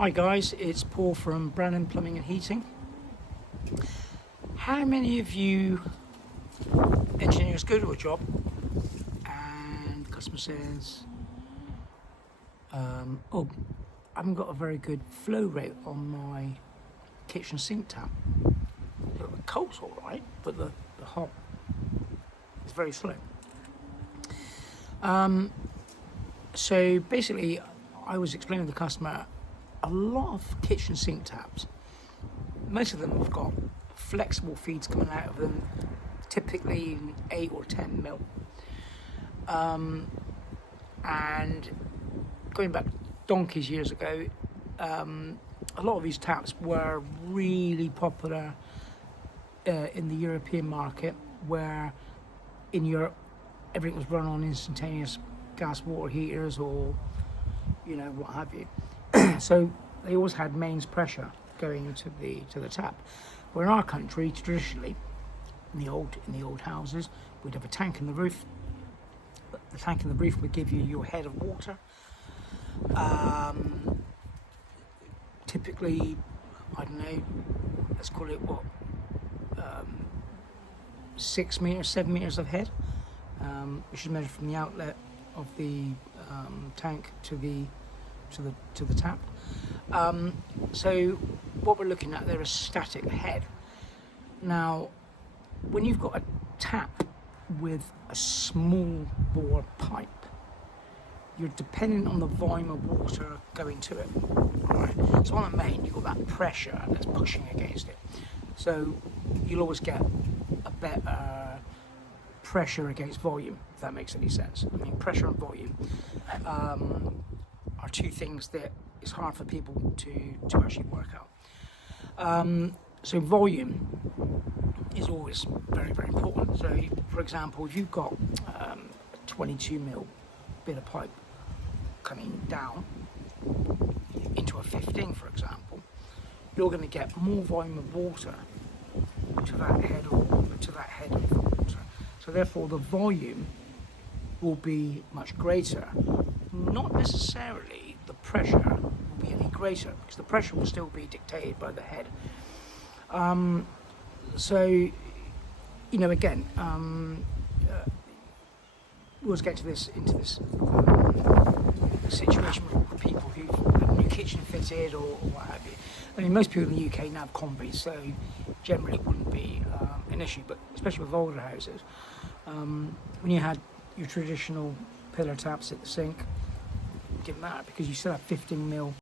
Hi guys, it's Paul from Brannan Plumbing and Heating. How many of you engineers go to a job and the customer says, oh, I haven't got a very good flow rate on my kitchen sink tap. The cold's all right, but the hot is very slow. So basically, I was explaining to the customer, a lot of kitchen sink taps, most of them have got flexible feeds coming out of them, typically 8 or 10 mil. And going back donkeys years ago, a lot of these taps were really popular in the European market, where in Europe everything was run on instantaneous gas water heaters or what have you. So they always had mains pressure going into the tap. Where in our country, traditionally, in the old houses, we'd have a tank in the roof. The tank in the roof would give you your head of water. Typically, I don't know, let's call it 6 meters, 7 meters of head, which is measured from the outlet of the tank to the tap. So what we're looking at there is static head. Now, when you've got a tap with a small bore pipe, you're dependent on the volume of water going to it. Right? So on the main, you've got that pressure that's pushing against it. So you'll always get a better pressure against volume, if that makes any sense. I mean, pressure and volume are two things that it's hard for people to actually work out. So volume is always very, very important. So for example, if you've got a 22 mil bit of pipe coming down into a 15, for example, you're going to get more volume of water to that head of the water. So therefore the volume will be much greater. Not necessarily the pressure will be any greater, because the pressure will still be dictated by the head. So, again, we'll get into this situation with people who've had a new kitchen fitted or what have you. I mean, most people in the UK now have combis, so generally it wouldn't be an issue, but especially with older houses, when you had your traditional pillar taps at the sink, it didn't matter because you still have 15 mil